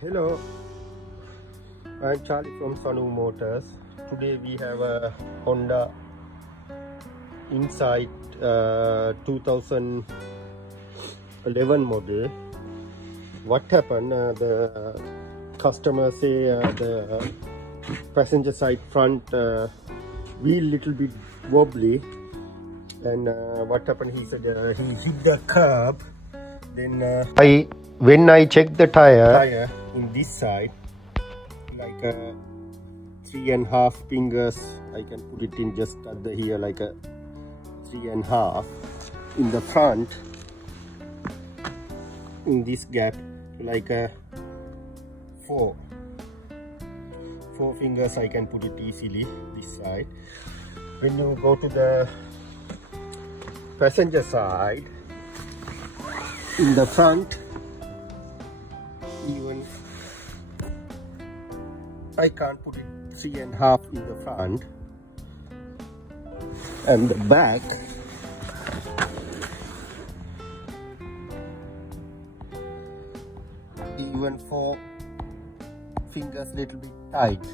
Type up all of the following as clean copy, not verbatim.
Hello, I'm Charlie from Sonu Motors. Today we have a Honda Insight 2011 model. What happened? The customer say the passenger side front wheel little bit wobbly, and what happened? He said he hit the curb. Then when I checked the tire in this side, like 3.5 fingers, I can put it in just at the here, like a 3.5 in the front, in this gap, like a 4 fingers I can put it easily this side. When you go to the passenger side, in the front, even I can't put it 3.5 in the front, and the back even 4 fingers little bit tight.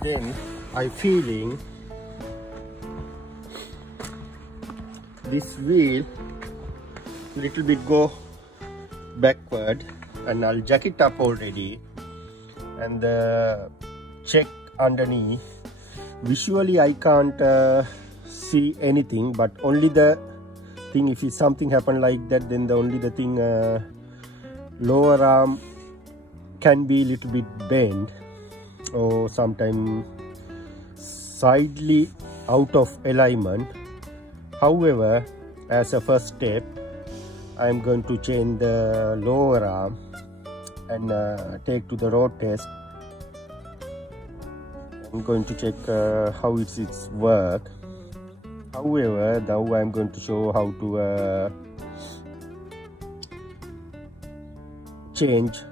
Then I feeling this wheel little bit go backward, and I'll jack it up already and check underneath. Visually I can't see anything, but only the thing, if something happen like that, then only the thing lower arm can be little bit bent, or sometimes sidely out of alignment. However, as a first step, I am going to change the lower arm and take to the road test. I'm going to check how it's work. However, now I'm going to show how to change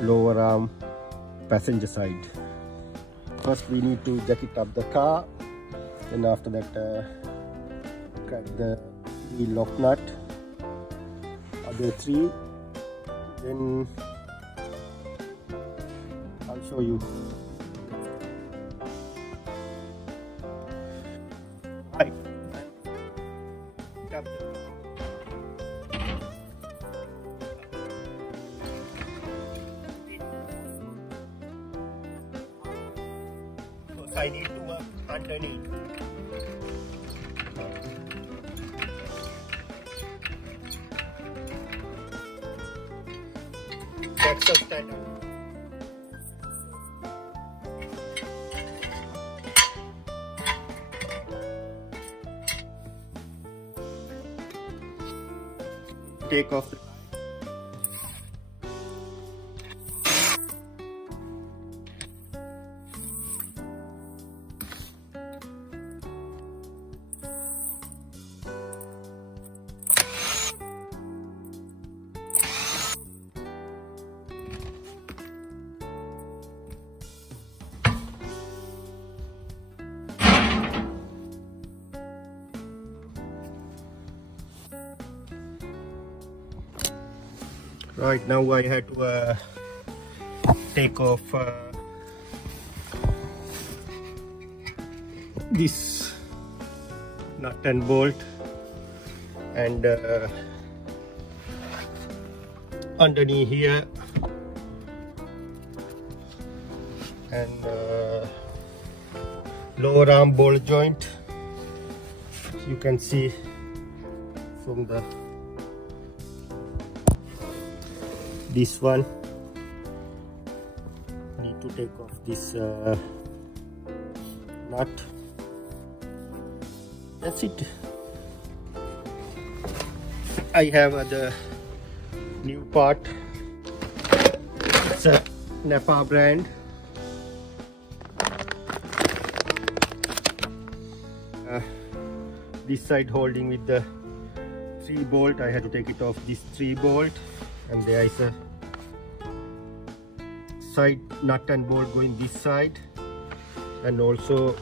lower arm passenger side. First we need to jack it up the car, then after that crack the wheel lock nut, other 3, then I'll show you. Right. I need to work underneath. That's the standard. Take off the Right now I had to take off this nut and bolt, and underneath here, and lower arm ball joint. You can see from the this one. Need to take off this nut. That's it. I have the new part. It's a Napa brand. This side holding with the 3 bolt. I had to take it off this 3 bolt, and there is a side nut and bolt going this side, and also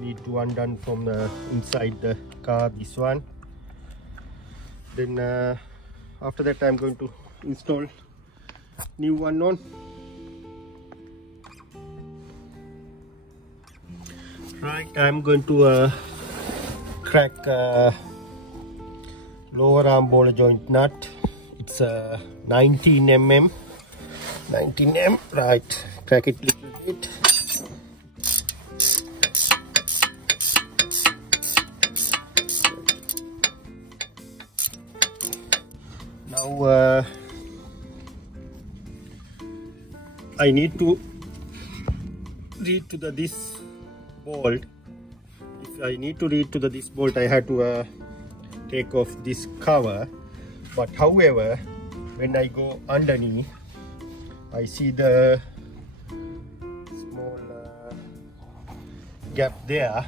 need to undone from the inside the car this one. Then After that I'm going to install new one on. Right, I'm going to crack lower arm ball joint nut. It's 19 mm. 19 mm. Right, crack it a little bit. Now I need to read to this bolt. If I need to read to this bolt, I have to take off this cover. But however, when I go underneath, I see the small gap there.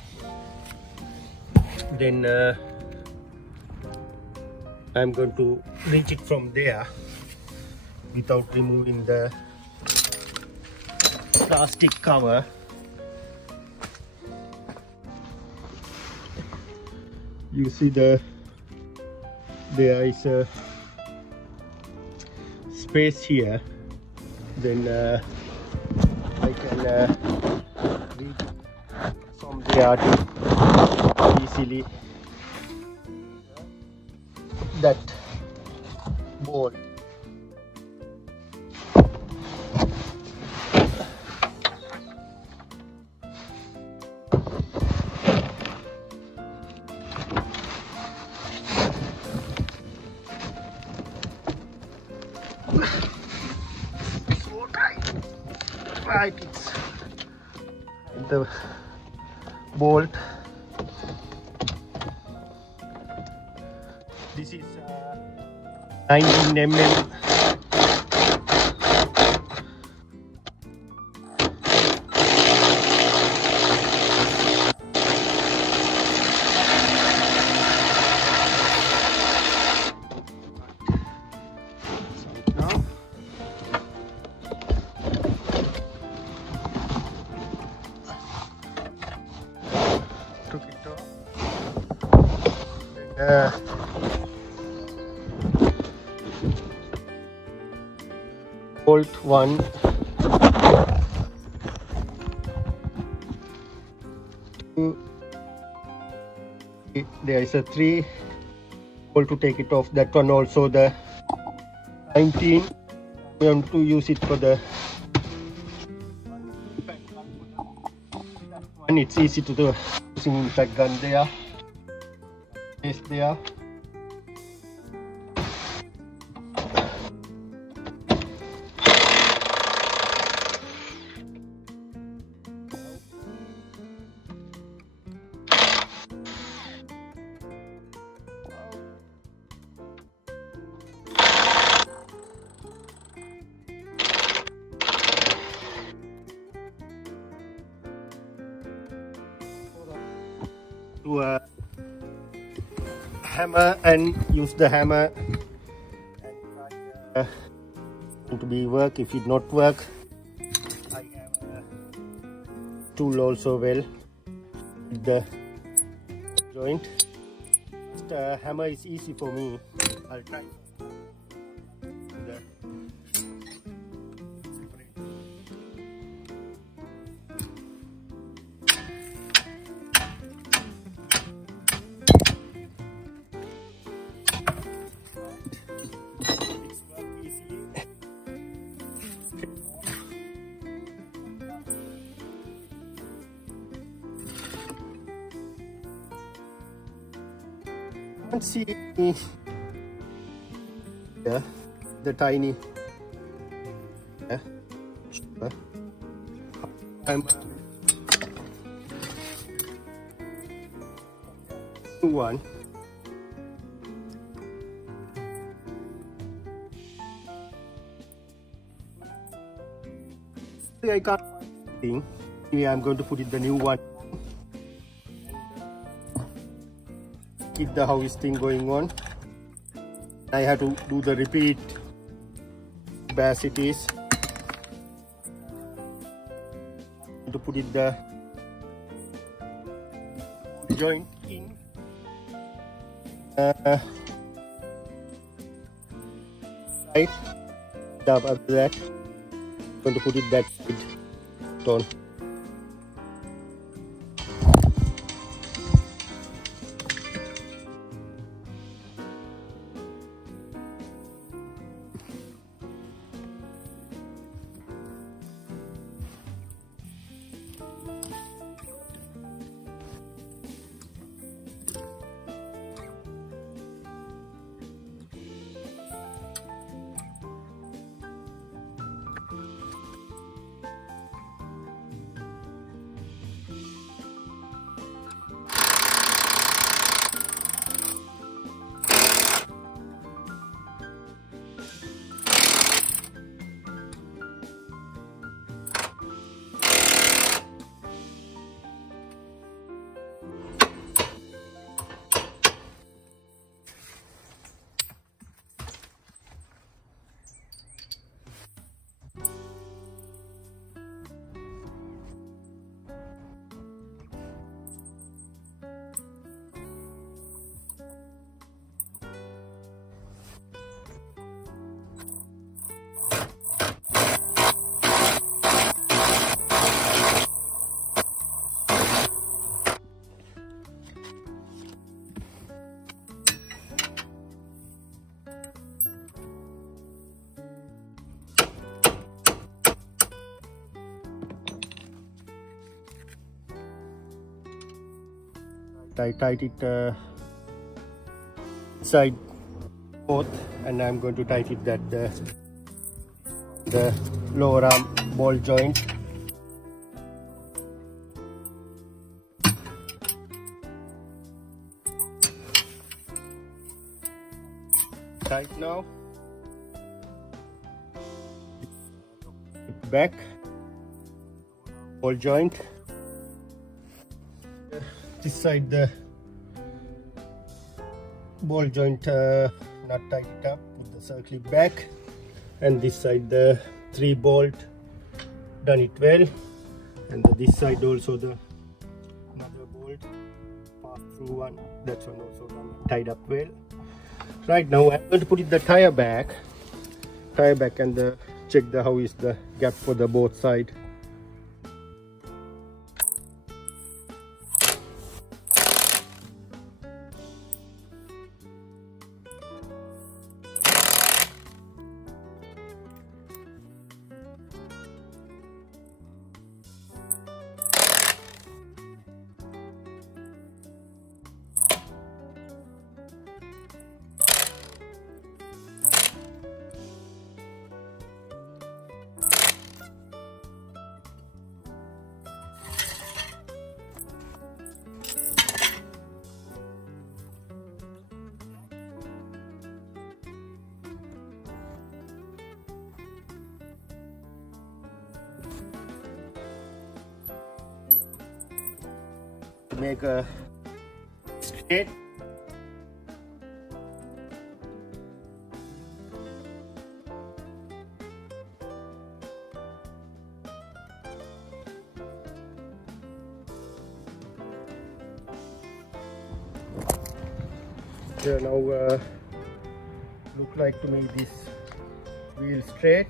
Then I'm going to reach it from there without removing the plastic cover. You see there is a space here. Then I can reach from there to easily that bolt. So tight. Right, it's the bolt. This is 19 mm. Took it off. Bolt 1, 2, there is a 3 bolt to take it off. That one also the 19. We want to use it for the one. It's easy to do using impact gun there. Is there. To hammer and use the hammer and try to be work. If it not work, I have a tool also well with the joint. The hammer is easy for me. I'll try the see yeah, the tiny one. I can't find anything. Anyway, I'm going to put it the new one. Keep the house thing going on. I have to do the repeat as it is to put it the joint in. right. After that, I'm going to put it that side on. I tied it side both, and I'm going to tighten it at the lower arm ball joint. Tight now. Back ball joint. This side the ball joint not tied it up, put the circle back, and this side the 3 bolt done it well, and this side also the another bolt pass through one, that one also done, tied up well. Right now I'm going to put it the tire back and check how is the gap for the both side. Make a straight. Yeah, now look like to me this wheel straight,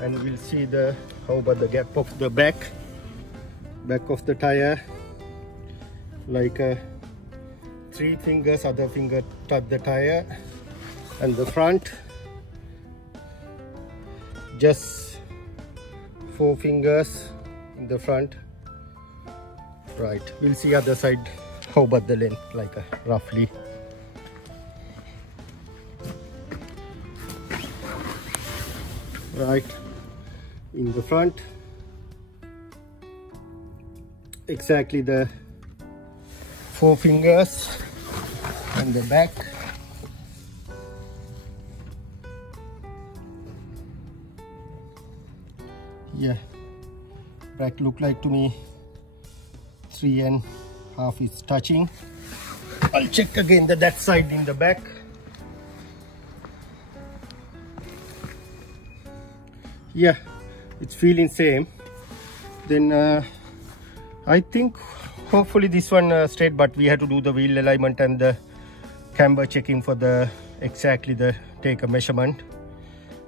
and we'll see how about the gap of the back of the tire. Like 3 fingers, other finger touch the tire, and the front just 4 fingers in the front. Right, we'll see other side how about the length, like roughly. Right, in the front exactly the 4 fingers, and the back yeah, back look like to me 3.5 is touching. I'll check again that side in the back. Yeah, it's feeling same. Then I think hopefully this one straight, but we have to do the wheel alignment and the camber checking for the exactly take a measurement.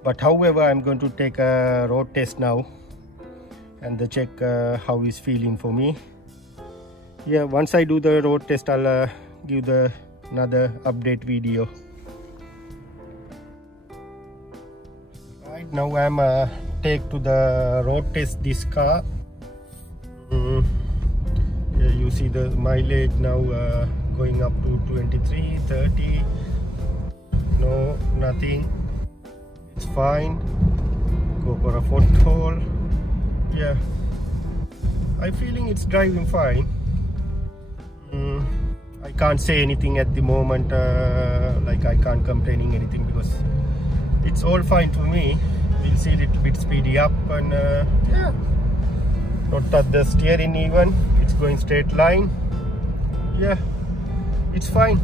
But however, I'm going to take a road test now and check how it's feeling for me. Yeah, once I do the road test, I'll give another update video. Right now I'm take to the road test this car. Yeah, you see the mileage now going up to 23, 30. No, nothing. It's fine. Go for a foothold. Yeah, I'm feeling it's driving fine. I can't say anything at the moment, like I can't complaining anything because it's all fine for me. We'll see a little bit speedy up and yeah, not touch the steering even. It's going straight line. Yeah, it's fine.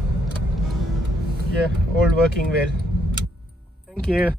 Yeah, all working well. Thank you.